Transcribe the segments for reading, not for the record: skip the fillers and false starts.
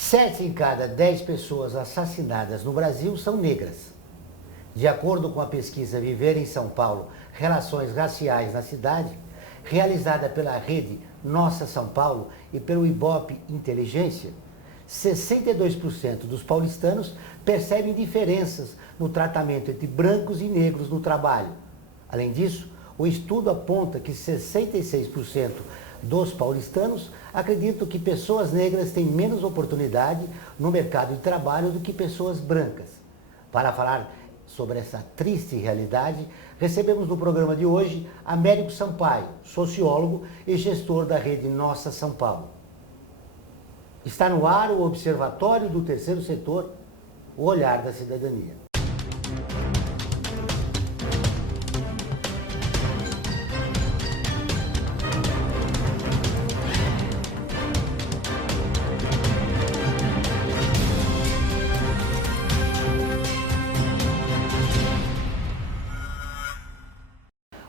7 em cada 10 pessoas assassinadas no Brasil são negras. De acordo com a pesquisa Viver em São Paulo, Relações Raciais na Cidade, realizada pela rede Nossa São Paulo e pelo Ibope Inteligência, 62% dos paulistanos percebem diferenças no tratamento entre brancos e negros no trabalho. Além disso, o estudo aponta que 66% dos paulistanos acreditam que pessoas negras têm menos oportunidade no mercado de trabalho do que pessoas brancas. Para falar sobre essa triste realidade, recebemos no programa de hoje Américo Sampaio, sociólogo e gestor da rede Nossa São Paulo. Está no ar o Observatório do Terceiro Setor, o olhar da cidadania.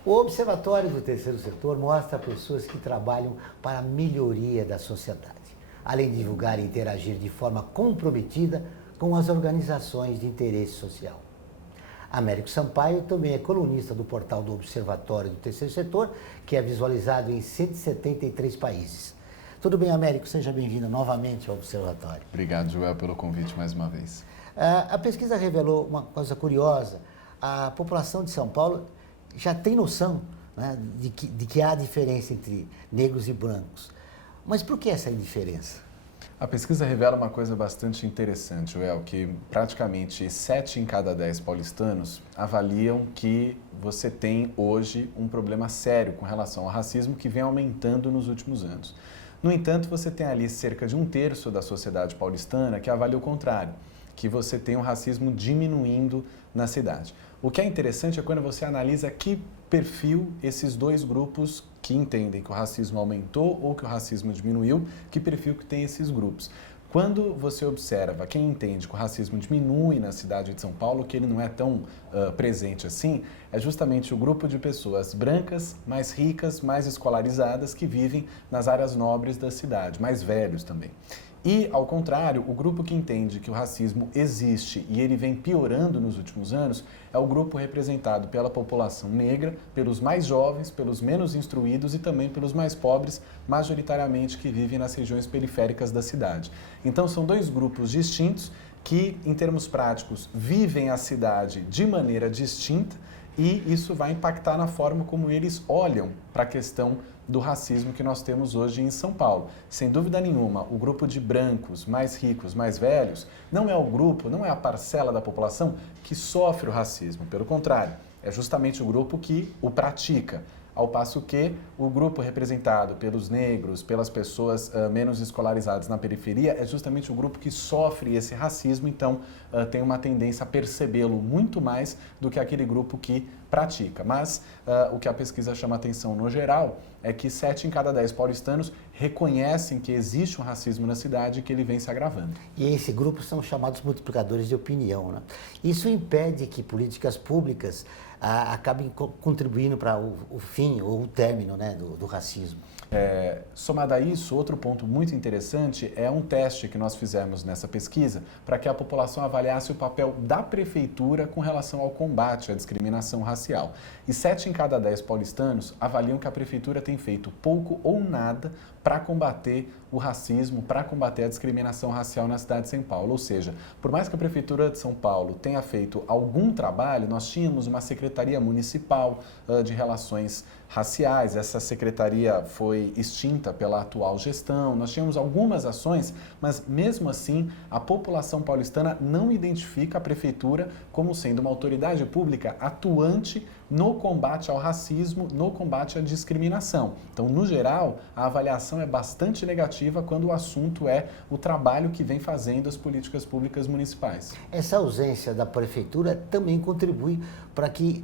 O Observatório do Terceiro Setor mostra pessoas que trabalham para a melhoria da sociedade, além de divulgar e interagir de forma comprometida com as organizações de interesse social. Américo Sampaio também é colunista do portal do Observatório do Terceiro Setor, que é visualizado em 173 países. Tudo bem, Américo? Seja bem-vindo novamente ao Observatório. Obrigado, Joel, pelo convite mais uma vez. A pesquisa revelou uma coisa curiosa. A população de São Paulo já tem noção, né, de que há diferença entre negros e brancos. Mas por que essa indiferença? A pesquisa revela uma coisa bastante interessante, Joel, que praticamente 7 em cada 10 paulistanos avaliam que você tem hoje um problema sério com relação ao racismo que vem aumentando nos últimos anos. No entanto, você tem ali cerca de 1/3 da sociedade paulistana que avalia o contrário, que você tem o racismo diminuindo na cidade. O que é interessante é quando você analisa que perfil esses dois grupos que entendem que o racismo aumentou ou que o racismo diminuiu, que perfil que tem esses grupos. Quando você observa quem entende que o racismo diminui na cidade de São Paulo, que ele não é tão presente assim, é justamente o grupo de pessoas brancas, mais ricas, mais escolarizadas, que vivem nas áreas nobres da cidade, mais velhos também. E, ao contrário, o grupo que entende que o racismo existe e ele vem piorando nos últimos anos é o grupo representado pela população negra, pelos mais jovens, pelos menos instruídos e também pelos mais pobres, majoritariamente que vivem nas regiões periféricas da cidade. Então, são dois grupos distintos que, em termos práticos, vivem a cidade de maneira distinta e isso vai impactar na forma como eles olham para a questão do racismo que nós temos hoje em São Paulo. Sem dúvida nenhuma, o grupo de brancos, mais ricos, mais velhos, não é o grupo, não é a parcela da população que sofre o racismo. Pelo contrário, é justamente o grupo que o pratica. Ao passo que o grupo representado pelos negros, pelas pessoas menos escolarizadas na periferia, é justamente o grupo que sofre esse racismo, então tem uma tendência a percebê-lo muito mais do que aquele grupo que pratica. Mas o que a pesquisa chama atenção no geral é que 7 em cada 10 paulistanos reconhecem que existe um racismo na cidade e que ele vem se agravando. E esse grupo são chamados multiplicadores de opinião, né? Isso impede que políticas públicas acabem contribuindo para o fim ou o término, né, do racismo. Somado a isso, outro ponto muito interessante é um teste que nós fizemos nessa pesquisa para que a população avaliasse o papel da prefeitura com relação ao combate à discriminação racial. E 7 em cada 10 paulistanos avaliam que a prefeitura tem feito pouco ou nada para combater o racismo, para combater a discriminação racial na cidade de São Paulo. Ou seja, por mais que a Prefeitura de São Paulo tenha feito algum trabalho, nós tínhamos uma Secretaria Municipal de Relações Raciais, essa secretaria foi extinta pela atual gestão, nós tínhamos algumas ações, mas mesmo assim a população paulistana não identifica a Prefeitura como sendo uma autoridade pública atuante no combate ao racismo, no combate à discriminação. Então, no geral, a avaliação é bastante negativa quando o assunto é o trabalho que vem fazendo as políticas públicas municipais. Essa ausência da prefeitura também contribui para que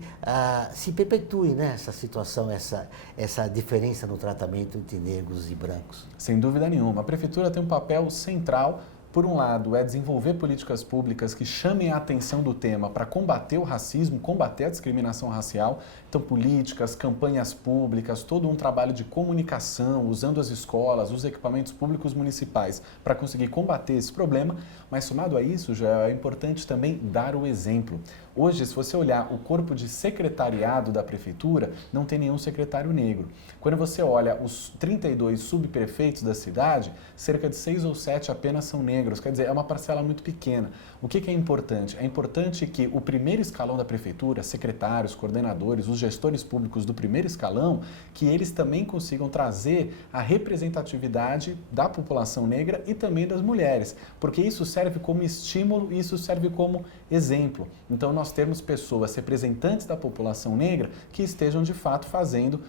se perpetue, né, essa situação, essa diferença no tratamento entre negros e brancos. Sem dúvida nenhuma. A prefeitura tem um papel central por um lado, é desenvolver políticas públicas que chamem a atenção do tema para combater o racismo, combater a discriminação racial. Então, políticas, campanhas públicas, todo um trabalho de comunicação, usando as escolas, os equipamentos públicos municipais para conseguir combater esse problema. Mas, somado a isso, já é importante também dar o exemplo. Hoje, se você olhar o corpo de secretariado da prefeitura, não tem nenhum secretário negro. Quando você olha os 32 subprefeitos da cidade, cerca de 6 ou 7 apenas são negros, quer dizer, é uma parcela muito pequena. O que é importante? É importante que o primeiro escalão da prefeitura, secretários, coordenadores, os gestores públicos do primeiro escalão, que eles também consigam trazer a representatividade da população negra e também das mulheres, porque isso serve como estímulo e isso serve como exemplo. Então, nós temos pessoas representantes da população negra que estejam, de fato, fazendo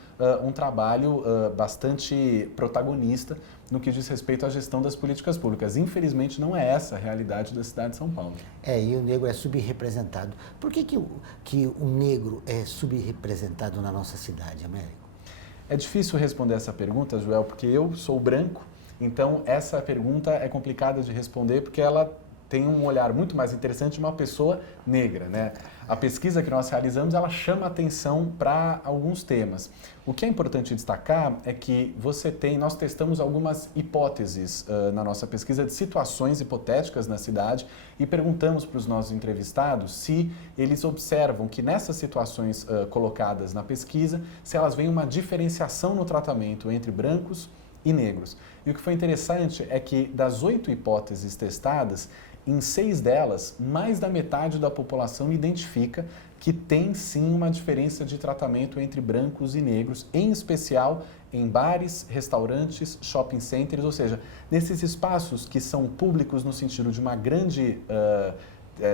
um trabalho bastante protagonista no que diz respeito à gestão das políticas públicas. Infelizmente, não é essa a realidade da cidade de São Paulo. E o negro é subrepresentado. Por que o negro é subrepresentado na nossa cidade, Américo? É difícil responder essa pergunta, Joel, porque eu sou branco, então essa pergunta é complicada de responder porque ela tem um olhar muito mais interessante de uma pessoa negra, né? A pesquisa que nós realizamos, ela chama atenção para alguns temas. O que é importante destacar é que nós testamos algumas hipóteses na nossa pesquisa de situações hipotéticas na cidade e perguntamos para os nossos entrevistados se eles observam que nessas situações colocadas na pesquisa, se elas veem uma diferenciação no tratamento entre brancos e negros. E o que foi interessante é que das 8 hipóteses testadas, em 6 delas, mais da metade da população identifica que tem sim uma diferença de tratamento entre brancos e negros, em especial em bares, restaurantes, shopping centers, ou seja, nesses espaços que são públicos no sentido de uma grande...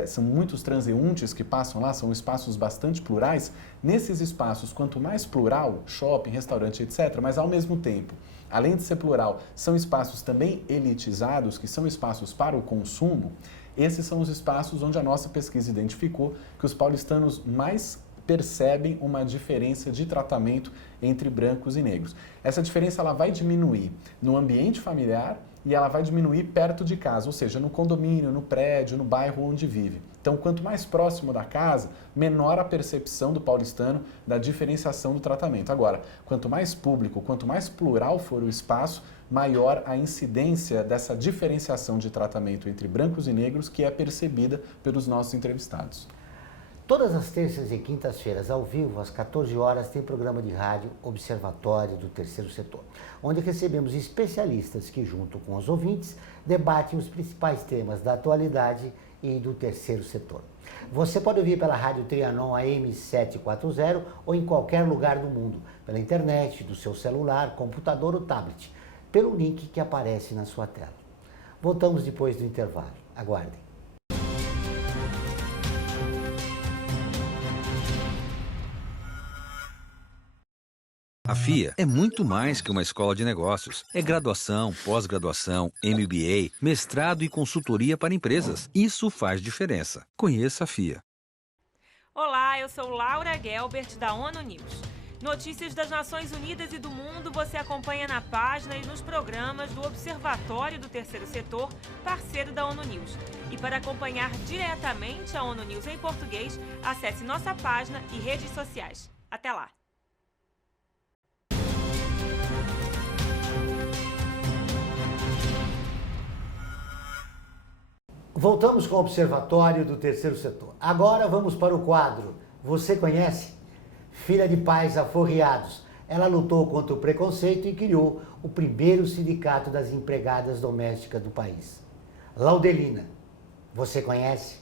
são muitos transeuntes que passam lá, são espaços bastante plurais. Nesses espaços, quanto mais plural, shopping, restaurante, etc., mas ao mesmo tempo, além de ser plural, são espaços também elitizados, que são espaços para o consumo, esses são os espaços onde a nossa pesquisa identificou que os paulistanos mais percebem uma diferença de tratamento entre brancos e negros. Essa diferença ela vai diminuir no ambiente familiar e ela vai diminuir perto de casa, ou seja, no condomínio, no prédio, no bairro onde vive. Então, quanto mais próximo da casa, menor a percepção do paulistano da diferenciação do tratamento. Agora, quanto mais público, quanto mais plural for o espaço, maior a incidência dessa diferenciação de tratamento entre brancos e negros que é percebida pelos nossos entrevistados. Todas as terças e quintas-feiras, ao vivo, às 14 horas, tem programa de rádio Observatório do Terceiro Setor, onde recebemos especialistas que, junto com os ouvintes, debatem os principais temas da atualidade e do terceiro setor. Você pode ouvir pela Rádio Trianon AM 740 ou em qualquer lugar do mundo, pela internet, do seu celular, computador ou tablet, pelo link que aparece na sua tela. Voltamos depois do intervalo. Aguardem. A FIA é muito mais que uma escola de negócios. É graduação, pós-graduação, MBA, mestrado e consultoria para empresas. Isso faz diferença. Conheça a FIA. Olá, eu sou Laura Gelbert, da ONU News. Notícias das Nações Unidas e do mundo você acompanha na página e nos programas do Observatório do Terceiro Setor, parceiro da ONU News. E para acompanhar diretamente a ONU News em português, acesse nossa página e redes sociais. Até lá! Voltamos com o Observatório do Terceiro Setor. Agora vamos para o quadro Você Conhece? Filha de pais aforreados, ela lutou contra o preconceito e criou o primeiro sindicato das empregadas domésticas do país. Laudelina, você conhece?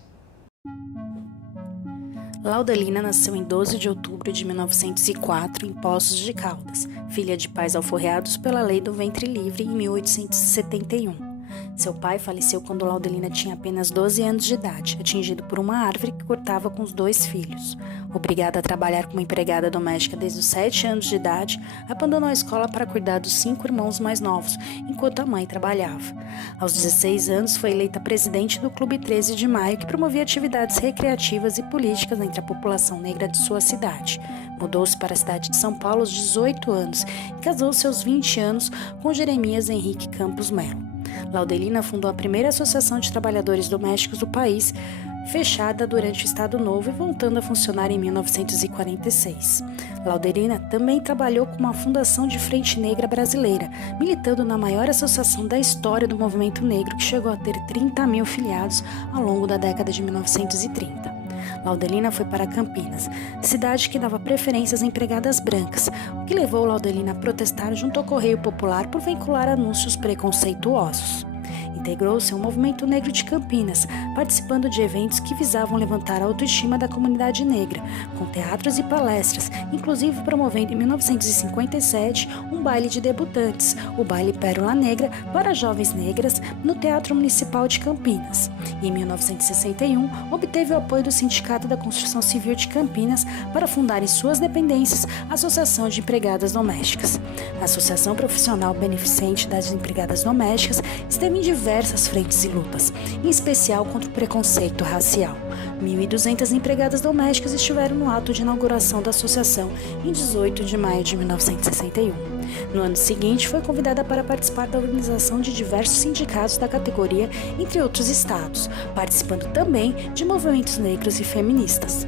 Laudelina nasceu em 12 de outubro de 1904 em Poços de Caldas, filha de pais alforreados pela Lei do Ventre Livre em 1871. Seu pai faleceu quando Laudelina tinha apenas 12 anos de idade, atingido por uma árvore que cortava com os 2 filhos. Obrigada a trabalhar como empregada doméstica desde os 7 anos de idade, abandonou a escola para cuidar dos 5 irmãos mais novos, enquanto a mãe trabalhava. Aos 16 anos, foi eleita presidente do Clube 13 de Maio, que promovia atividades recreativas e políticas entre a população negra de sua cidade. Mudou-se para a cidade de São Paulo aos 18 anos e casou-se aos 20 anos com Jeremias Henrique Campos Melo. Laudelina fundou a primeira associação de trabalhadores domésticos do país, fechada durante o Estado Novo e voltando a funcionar em 1946. Laudelina também trabalhou com uma fundação de Frente Negra Brasileira, militando na maior associação da história do movimento negro, que chegou a ter 30 mil filiados ao longo da década de 1930. Laudelina foi para Campinas, cidade que dava preferência às empregadas brancas, o que levou Laudelina a protestar junto ao Correio Popular por vincular anúncios preconceituosos. Integrou-se ao movimento negro de Campinas, participando de eventos que visavam levantar a autoestima da comunidade negra, com teatros e palestras, inclusive promovendo em 1957 um baile de debutantes, o Baile Pérola Negra, para jovens negras, no Teatro Municipal de Campinas. E em 1961, obteve o apoio do Sindicato da Construção Civil de Campinas para fundar em suas dependências a Associação de Empregadas Domésticas. A Associação Profissional Beneficente das Empregadas Domésticas esteve em diversas frentes e lutas, em especial contra o preconceito racial. 1.200 empregadas domésticas estiveram no ato de inauguração da associação em 18 de maio de 1961. No ano seguinte, foi convidada para participar da organização de diversos sindicatos da categoria, entre outros estados, participando também de movimentos negros e feministas.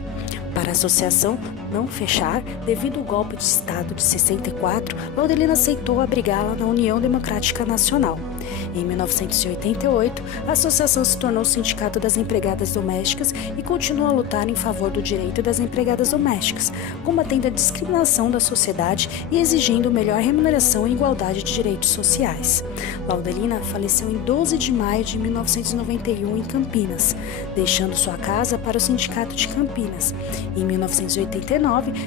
Para a associação não fechar, devido ao golpe de Estado de 64, Laudelina aceitou abrigá-la na União Democrática Nacional. Em 1988, a associação se tornou o Sindicato das Empregadas Domésticas e continuou a lutar em favor do direito das empregadas domésticas, combatendo a discriminação da sociedade e exigindo melhor remuneração e igualdade de direitos sociais. Laudelina faleceu em 12 de maio de 1991 em Campinas, deixando sua casa para o Sindicato de Campinas. Em 1989,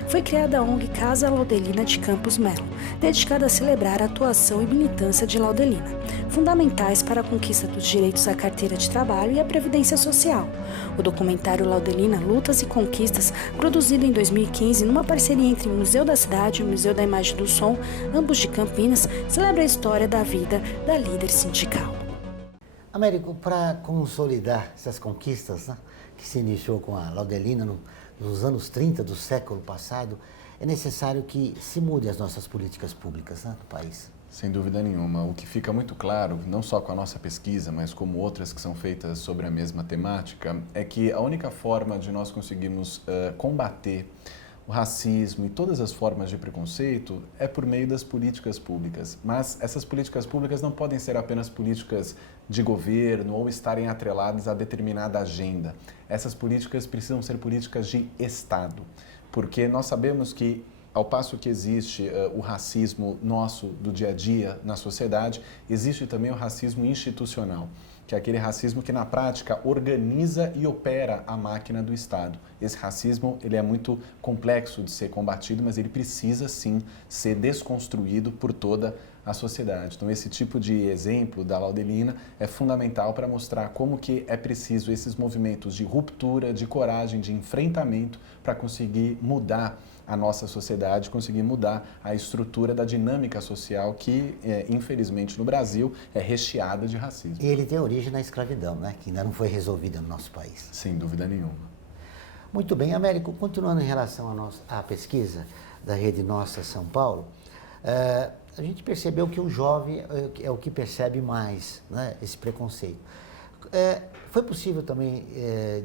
foi criada a ONG Casa Laudelina de Campos Melo, dedicada a celebrar a atuação e militância de Laudelina, fundamentais para a conquista dos direitos à carteira de trabalho e à previdência social. O documentário Laudelina, Lutas e Conquistas, produzido em 2015 numa parceria entre o Museu da Cidade e o Museu da Imagem do Som, ambos de Campinas, celebra a história da vida da líder sindical. Américo, para consolidar essas conquistas, né, que se iniciou com a Laudelina nos anos 30 do século passado, é necessário que se mude as nossas políticas públicas, né, do país. Sem dúvida nenhuma. O que fica muito claro, não só com a nossa pesquisa, mas como outras que são feitas sobre a mesma temática, é que a única forma de nós conseguirmos combater o racismo e todas as formas de preconceito é por meio das políticas públicas. Mas essas políticas públicas não podem ser apenas políticas de governo ou estarem atreladas a determinada agenda. Essas políticas precisam ser políticas de Estado, porque nós sabemos que, ao passo que existe o racismo nosso do dia a dia na sociedade, existe também o racismo institucional, que é aquele racismo que na prática organiza e opera a máquina do Estado. Esse racismo ele é muito complexo de ser combatido, mas ele precisa sim ser desconstruído por toda a sociedade. Então esse tipo de exemplo da Laudelina é fundamental para mostrar como que é preciso esses movimentos de ruptura, de coragem, de enfrentamento para conseguir mudar a nossa sociedade, conseguir mudar a estrutura da dinâmica social que, infelizmente, no Brasil é recheada de racismo. E ele tem origem na escravidão, né, que ainda não foi resolvida no nosso país. Sem dúvida nenhuma. Muito bem, Américo, continuando em relação à pesquisa da Rede Nossa São Paulo, a gente percebeu que o jovem é o que percebe mais, né, esse preconceito. Foi possível também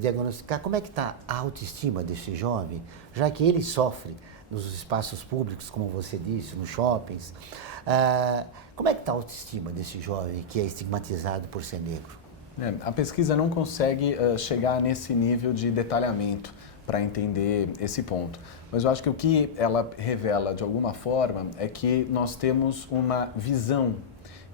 diagnosticar como é que está a autoestima desse jovem, já que ele sofre nos espaços públicos, como você disse, nos shoppings. Como é que está a autoestima desse jovem que é estigmatizado por ser negro? A pesquisa não consegue chegar nesse nível de detalhamento para entender esse ponto. Mas eu acho que o que ela revela, de alguma forma, é que nós temos uma visão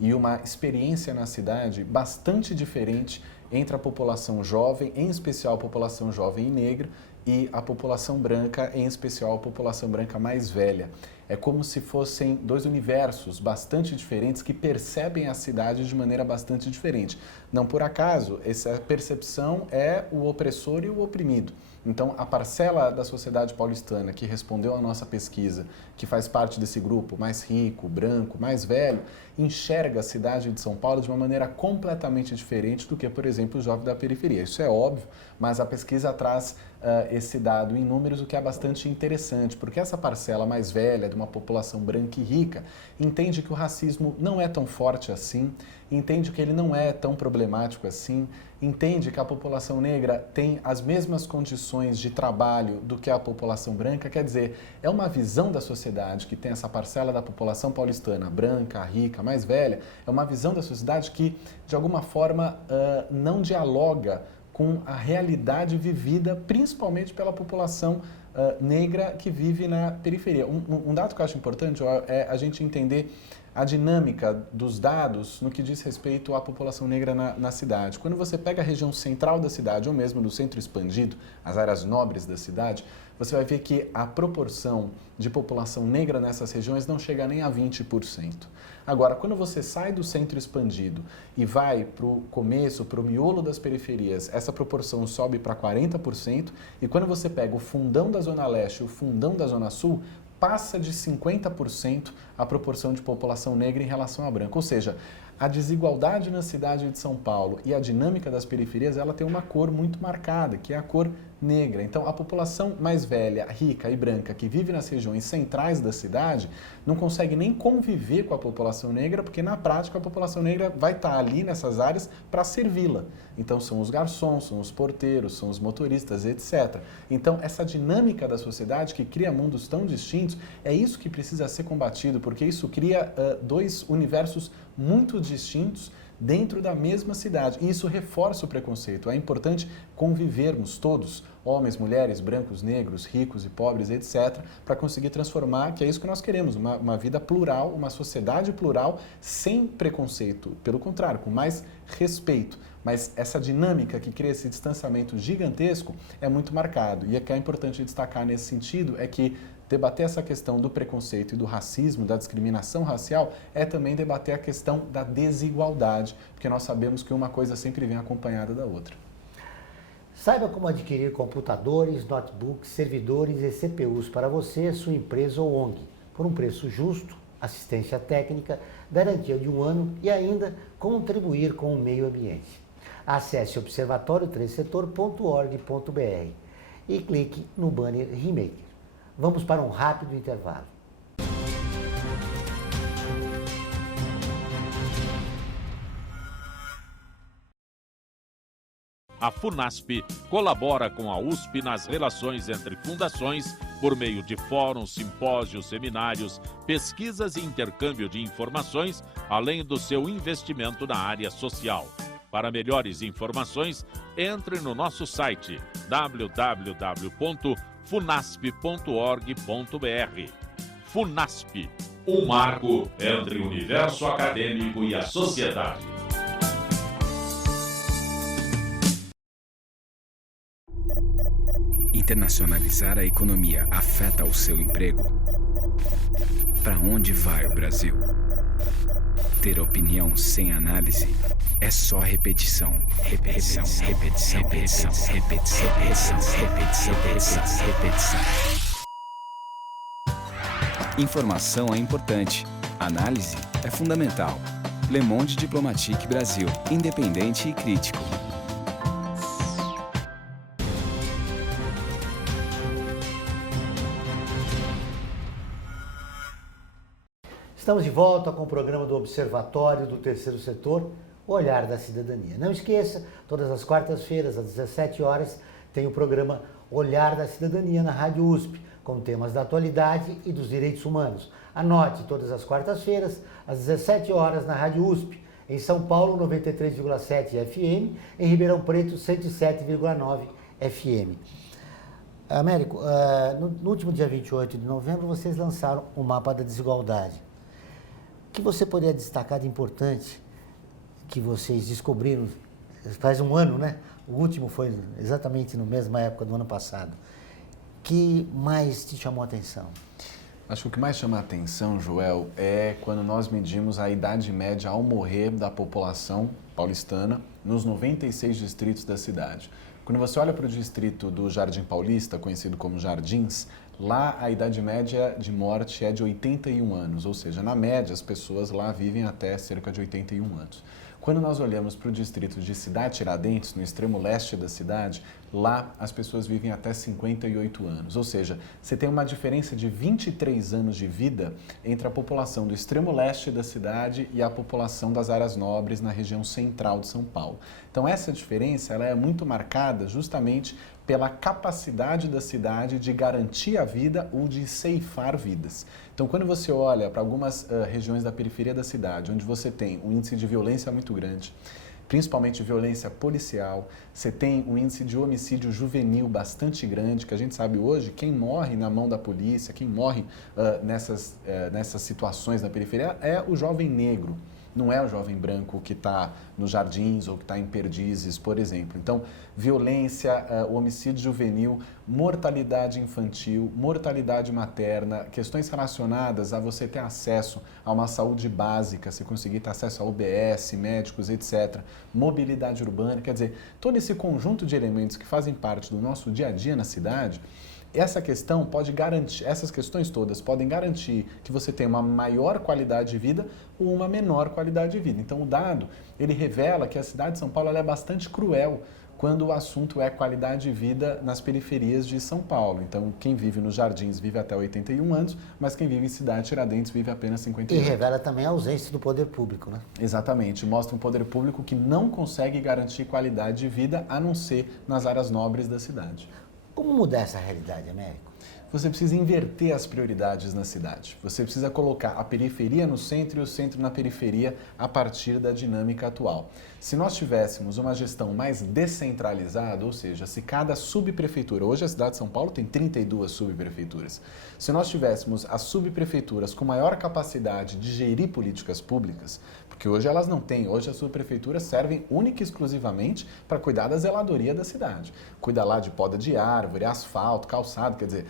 e uma experiência na cidade bastante diferente entre a população jovem, em especial a população jovem e negra, e a população branca, em especial a população branca mais velha. É como se fossem dois universos bastante diferentes que percebem a cidade de maneira bastante diferente. Não por acaso, essa percepção é o opressor e o oprimido. Então, a parcela da sociedade paulistana que respondeu à nossa pesquisa, que faz parte desse grupo mais rico, branco, mais velho, enxerga a cidade de São Paulo de uma maneira completamente diferente do que, por exemplo, o jovem da periferia. Isso é óbvio, mas a pesquisa traz esse dado em números, o que é bastante interessante, porque essa parcela mais velha de uma população branca e rica entende que o racismo não é tão forte assim, entende que ele não é tão problemático assim, entende que a população negra tem as mesmas condições de trabalho do que a população branca. Quer dizer, é uma visão da sociedade que tem essa parcela da população paulistana, branca, rica, mais velha, é uma visão da sociedade que, de alguma forma, não dialoga com a realidade vivida, principalmente pela população negra que vive na periferia. Um dado que eu acho importante é a gente entender a dinâmica dos dados no que diz respeito à população negra na cidade. Quando você pega a região central da cidade, ou mesmo do centro expandido, as áreas nobres da cidade, você vai ver que a proporção de população negra nessas regiões não chega nem a 20%. Agora, quando você sai do centro expandido e vai para o começo, para o miolo das periferias, essa proporção sobe para 40%, e quando você pega o fundão da Zona Leste e o fundão da Zona Sul, passa de 50% a proporção de população negra em relação à branca. Ou seja, a desigualdade na cidade de São Paulo e a dinâmica das periferias, ela tem uma cor muito marcada, que é a cor negra. Então, a população mais velha, rica e branca que vive nas regiões centrais da cidade não consegue nem conviver com a população negra, porque na prática a população negra vai estar ali nessas áreas para servi-la. Então, são os garçons, são os porteiros, são os motoristas, etc. Então, essa dinâmica da sociedade que cria mundos tão distintos, é isso que precisa ser combatido, porque isso cria dois universos muito distintos dentro da mesma cidade. E isso reforça o preconceito. É importante convivermos todos, homens, mulheres, brancos, negros, ricos e pobres, etc., para conseguir transformar, que é isso que nós queremos, uma vida plural, uma sociedade plural, sem preconceito. Pelo contrário, com mais respeito. Mas essa dinâmica que cria esse distanciamento gigantesco é muito marcado. E o que é importante destacar nesse sentido é que debater essa questão do preconceito e do racismo, da discriminação racial, é também debater a questão da desigualdade, porque nós sabemos que uma coisa sempre vem acompanhada da outra. Saiba como adquirir computadores, notebooks, servidores e CPUs para você, sua empresa ou ONG, por um preço justo, assistência técnica, garantia de 1 ano e ainda contribuir com o meio ambiente. Acesse observatório3setor.org.br e clique no banner Remaker. Vamos para um rápido intervalo. A FUNASP colabora com a USP nas relações entre fundações por meio de fóruns, simpósios, seminários, pesquisas e intercâmbio de informações, além do seu investimento na área social. Para melhores informações, entre no nosso site www.funasp.org.br. FUNASP, um marco entre o universo acadêmico e a sociedade. Internacionalizar a economia afeta o seu emprego? Para onde vai o Brasil? Ter opinião sem análise é só repetição. Repetição, repetição, repetição, repetição, repetição, repetição, repetição, repetição. Informação é importante. Análise é fundamental. Le Monde Diplomatique Brasil. Independente e crítico. Estamos de volta com o programa do Observatório do Terceiro Setor, Olhar da Cidadania. Não esqueça, todas as quartas-feiras, às 17 horas, tem o programa Olhar da Cidadania na Rádio USP, com temas da atualidade e dos direitos humanos. Anote, todas as quartas-feiras, às 17 horas, na Rádio USP, em São Paulo, 93,7 FM, em Ribeirão Preto, 107,9 FM. Américo, no último dia 28 de novembro, vocês lançaram o mapa da desigualdade. O que você poderia destacar de importante que vocês descobriram faz um ano, né? O último foi exatamente na mesma época do ano passado. Que mais te chamou a atenção? Acho que o que mais chama a atenção, Joel, é quando nós medimos a idade média ao morrer da população paulistana nos 96 distritos da cidade. Quando você olha para o distrito do Jardim Paulista, conhecido como Jardins, Lá, a idade média de morte é de 81 anos, ou seja, na média, as pessoas lá vivem até cerca de 81 anos. Quando nós olhamos para o distrito de Cidade Tiradentes, no extremo leste da cidade, lá as pessoas vivem até 58 anos. Ou seja, você tem uma diferença de 23 anos de vida entre a população do extremo leste da cidade e a população das áreas nobres na região central de São Paulo. Então, essa diferença ela é muito marcada justamente pela capacidade da cidade de garantir a vida ou de ceifar vidas. Então, quando você olha para algumas regiões da periferia da cidade, onde você tem um índice de violência muito grande, principalmente violência policial, você tem um índice de homicídio juvenil bastante grande, que a gente sabe hoje, quem morre na mão da polícia, quem morre nessas situações na periferia é o jovem negro. Não é o jovem branco que está nos jardins ou que está em Perdizes, por exemplo. Então, violência, homicídio juvenil, mortalidade infantil, mortalidade materna, questões relacionadas a você ter acesso a uma saúde básica, você conseguir ter acesso a UBS, médicos, etc., mobilidade urbana, quer dizer, todo esse conjunto de elementos que fazem parte do nosso dia a dia na cidade. Essa questão pode garantir, essas questões todas podem garantir que você tenha uma maior qualidade de vida ou uma menor qualidade de vida. Então, o dado, ele revela que a cidade de São Paulo ela é bastante cruel quando o assunto é qualidade de vida nas periferias de São Paulo. Então, quem vive nos Jardins vive até 81 anos, mas quem vive em Cidade Tiradentes vive apenas 58. E revela também a ausência do poder público, né? Exatamente. Mostra um poder público que não consegue garantir qualidade de vida, a não ser nas áreas nobres da cidade. Como mudar essa realidade, Américo? Você precisa inverter as prioridades na cidade. Você precisa colocar a periferia no centro e o centro na periferia a partir da dinâmica atual. Se nós tivéssemos uma gestão mais descentralizada, ou seja, se cada subprefeitura, hoje a cidade de São Paulo tem 32 subprefeituras, se nós tivéssemos as subprefeituras com maior capacidade de gerir políticas públicas, porque hoje elas não têm, hoje as subprefeituras servem única e exclusivamente para cuidar da zeladoria da cidade. Cuida lá de poda de árvore, asfalto, calçado, quer dizer,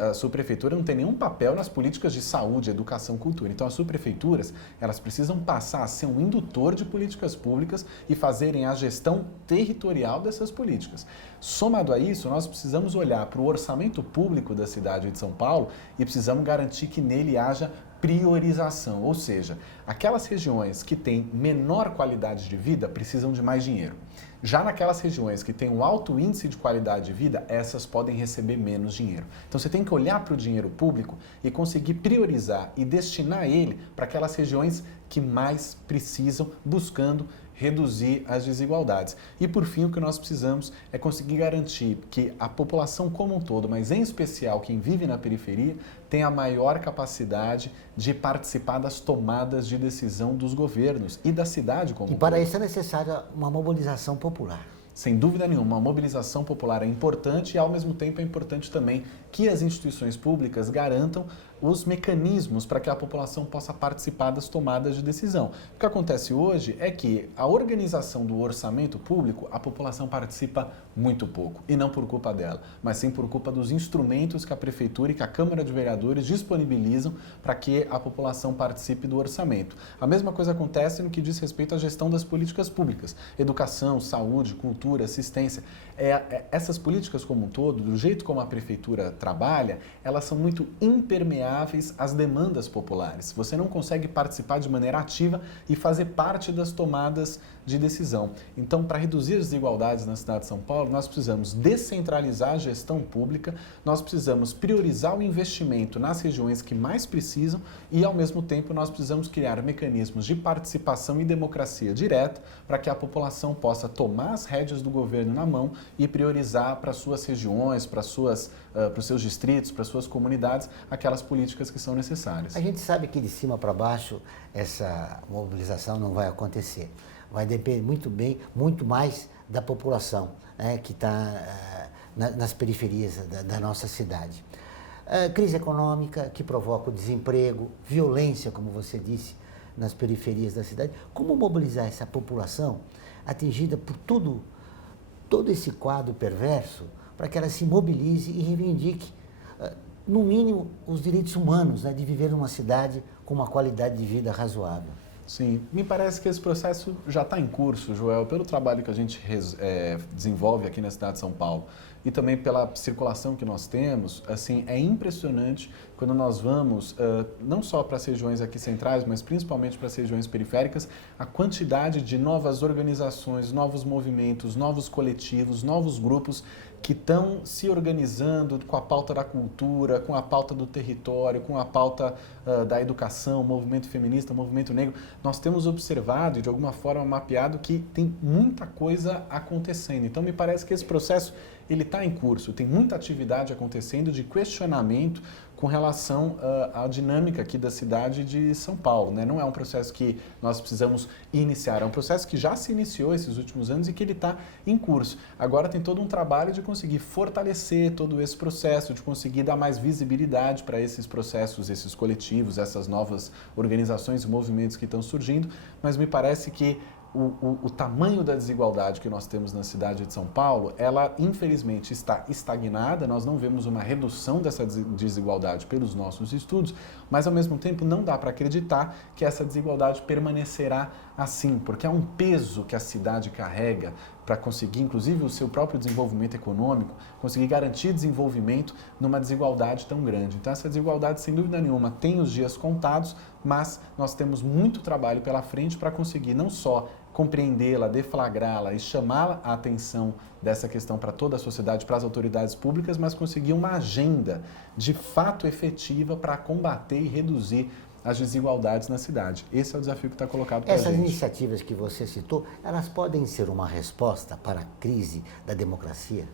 a subprefeitura não tem nenhum papel nas políticas de saúde, educação, cultura. Então as subprefeituras, elas precisam passar a ser um indutor de políticas públicas e fazerem a gestão territorial dessas políticas. Somado a isso, nós precisamos olhar para o orçamento público da cidade de São Paulo e precisamos garantir que nele haja priorização, ou seja, aquelas regiões que têm menor qualidade de vida precisam de mais dinheiro. Já naquelas regiões que têm um alto índice de qualidade de vida, essas podem receber menos dinheiro. Então você tem que olhar para o dinheiro público e conseguir priorizar e destinar ele para aquelas regiões que mais precisam, buscando reduzir as desigualdades. E por fim, o que nós precisamos é conseguir garantir que a população como um todo, mas em especial quem vive na periferia, tenha a maior capacidade de participar das tomadas de decisão dos governos e da cidade como um todo. E para isso é necessária uma mobilização popular. Sem dúvida nenhuma, a mobilização popular é importante e, ao mesmo tempo, é importante também que as instituições públicas garantam os mecanismos para que a população possa participar das tomadas de decisão. O que acontece hoje é que a organização do orçamento público, a população participa muito pouco, e não por culpa dela, mas sim por culpa dos instrumentos que a Prefeitura e que a Câmara de Vereadores disponibilizam para que a população participe do orçamento. A mesma coisa acontece no que diz respeito à gestão das políticas públicas, educação, saúde, cultura, assistência. Essas políticas como um todo, do jeito como a Prefeitura trabalha, elas são muito impermeáveis às demandas populares. Você não consegue participar de maneira ativa e fazer parte das tomadas de decisão. Então, para reduzir as desigualdades na cidade de São Paulo, nós precisamos descentralizar a gestão pública, nós precisamos priorizar o investimento nas regiões que mais precisam e, ao mesmo tempo, nós precisamos criar mecanismos de participação e democracia direta para que a população possa tomar as rédeas do governo na mão e priorizar para suas regiões, para os seus distritos, para suas comunidades, aquelas políticas que são necessárias. A gente sabe que de cima para baixo essa mobilização não vai acontecer. Vai depender muito mais da população, né, que está nas periferias da nossa cidade. Crise econômica que provoca o desemprego, violência, como você disse, nas periferias da cidade. Como mobilizar essa população atingida por todo esse quadro perverso para que ela se mobilize e reivindique, no mínimo, os direitos humanos, né, de viver numa cidade com uma qualidade de vida razoável? Sim, me parece que esse processo já está em curso, Joel, pelo trabalho que a gente desenvolve aqui na cidade de São Paulo e também pela circulação que nós temos. Assim, é impressionante quando nós vamos, não só para as regiões aqui centrais, mas principalmente para as regiões periféricas, a quantidade de novas organizações, novos movimentos, novos coletivos, novos grupos que estão se organizando com a pauta da cultura, com a pauta do território, com a pauta da educação, movimento feminista, movimento negro. Nós temos observado e, de alguma forma, mapeado que tem muita coisa acontecendo. Então, me parece que esse processo ele está em curso, tem muita atividade acontecendo de questionamento com relação à dinâmica aqui da cidade de São Paulo, né? Não é um processo que nós precisamos iniciar, é um processo que já se iniciou esses últimos anos e que ele está em curso. Agora tem todo um trabalho de conseguir fortalecer todo esse processo, de conseguir dar mais visibilidade para esses processos, esses coletivos, essas novas organizações e movimentos que estão surgindo, mas me parece que o tamanho da desigualdade que nós temos na cidade de São Paulo, ela infelizmente está estagnada, nós não vemos uma redução dessa desigualdade pelos nossos estudos, mas ao mesmo tempo não dá para acreditar que essa desigualdade permanecerá assim, porque é um peso que a cidade carrega para conseguir, inclusive, o seu próprio desenvolvimento econômico, conseguir garantir desenvolvimento numa desigualdade tão grande. Então, essa desigualdade, sem dúvida nenhuma, tem os dias contados, mas nós temos muito trabalho pela frente para conseguir não só compreendê-la, deflagrá-la e chamar a atenção dessa questão para toda a sociedade, para as autoridades públicas, mas conseguir uma agenda de fato efetiva para combater e reduzir as desigualdades na cidade. Esse é o desafio que está colocado para a gente. Essas iniciativas que você citou, elas podem ser uma resposta para a crise da democracia?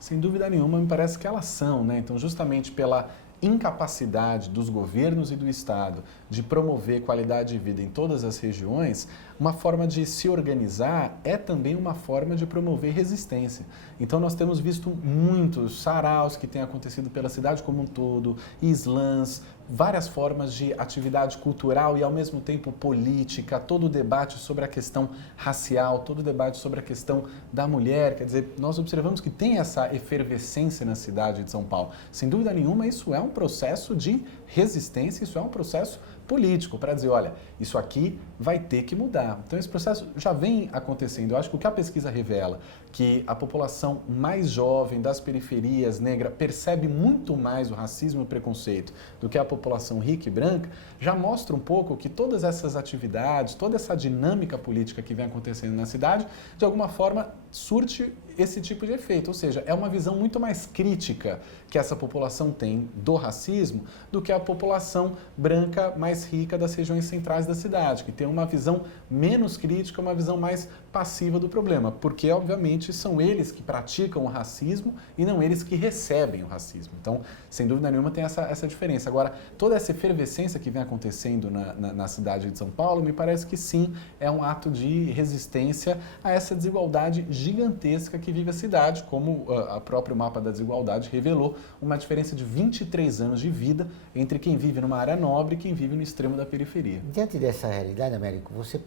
Sem dúvida nenhuma, me parece que elas são, né? Então, justamente pela incapacidade dos governos e do Estado de promover qualidade de vida em todas as regiões, uma forma de se organizar é também uma forma de promover resistência. Então nós temos visto muitos saraus que têm acontecido pela cidade como um todo, slams, várias formas de atividade cultural e ao mesmo tempo política, todo o debate sobre a questão racial, todo o debate sobre a questão da mulher. Quer dizer, nós observamos que tem essa efervescência na cidade de São Paulo. Sem dúvida nenhuma, isso é um processo de resistência, isso é um processo político, para dizer, olha, isso aqui vai ter que mudar. Então, esse processo já vem acontecendo. Eu acho que o que a pesquisa revela, que a população mais jovem das periferias negra percebe muito mais o racismo e o preconceito do que a população rica e branca, já mostra um pouco que todas essas atividades, toda essa dinâmica política que vem acontecendo na cidade, de alguma forma surte esse tipo de efeito, ou seja, é uma visão muito mais crítica que essa população tem do racismo do que a população branca mais rica das regiões centrais da cidade, que tem uma visão menos crítica, uma visão mais passiva do problema, porque obviamente são eles que praticam o racismo e não eles que recebem o racismo. Então, sem dúvida nenhuma, tem essa diferença. Agora, toda essa efervescência que vem acontecendo na cidade de São Paulo, me parece que sim, é um ato de resistência a essa desigualdade gigantesca que vive a cidade, como o próprio mapa da desigualdade revelou, uma diferença de 23 anos de vida entre quem vive numa área nobre e quem vive no extremo da periferia. Diante dessa realidade, Américo, você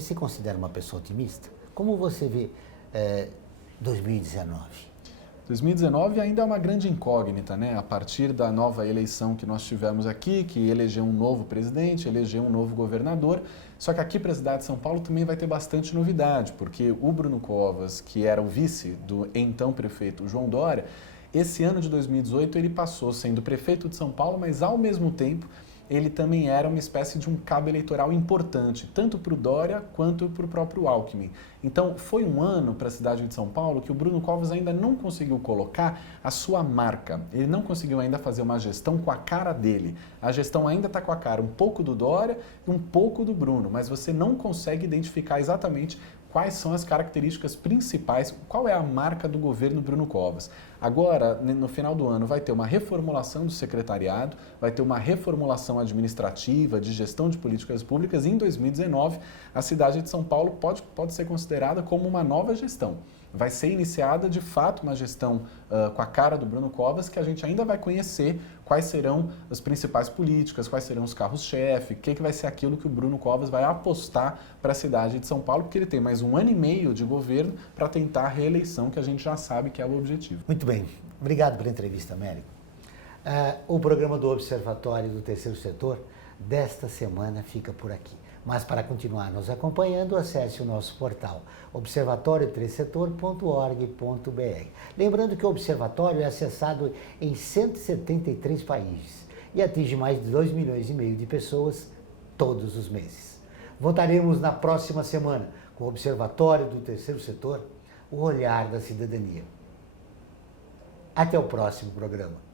se considera uma pessoa otimista? Como você vê 2019? 2019 ainda é uma grande incógnita, né? A partir da nova eleição que nós tivemos aqui, que elegeu um novo presidente, elegeu um novo governador. Só que aqui para a cidade de São Paulo também vai ter bastante novidade, porque o Bruno Covas, que era o vice do então prefeito João Dória, esse ano de 2018 ele passou sendo prefeito de São Paulo, mas ao mesmo tempo ele também era uma espécie de um cabo eleitoral importante, tanto para o Dória quanto para o próprio Alckmin. Então, foi um ano para a cidade de São Paulo que o Bruno Covas ainda não conseguiu colocar a sua marca. Ele não conseguiu ainda fazer uma gestão com a cara dele. A gestão ainda está com a cara um pouco do Dória e um pouco do Bruno, mas você não consegue identificar exatamente quais são as características principais, qual é a marca do governo Bruno Covas. Agora, no final do ano, vai ter uma reformulação do secretariado, vai ter uma reformulação administrativa, de gestão de políticas públicas, e em 2019, a cidade de São Paulo pode ser considerada como uma nova gestão. Vai ser iniciada, de fato, uma gestão com a cara do Bruno Covas, que a gente ainda vai conhecer quais serão as principais políticas, quais serão os carros-chefe, o que vai ser aquilo que o Bruno Covas vai apostar para a cidade de São Paulo, porque ele tem mais 1 ano e meio de governo para tentar a reeleição, que a gente já sabe que é o objetivo. Muito bem. Obrigado pela entrevista, Américo. O programa do Observatório do Terceiro Setor desta semana fica por aqui. Mas para continuar nos acompanhando, acesse o nosso portal observatorioterceirsetor.org.br. Lembrando que o Observatório é acessado em 173 países e atinge mais de 2,5 milhões de pessoas todos os meses. Voltaremos na próxima semana com o Observatório do Terceiro Setor, o olhar da cidadania. Até o próximo programa.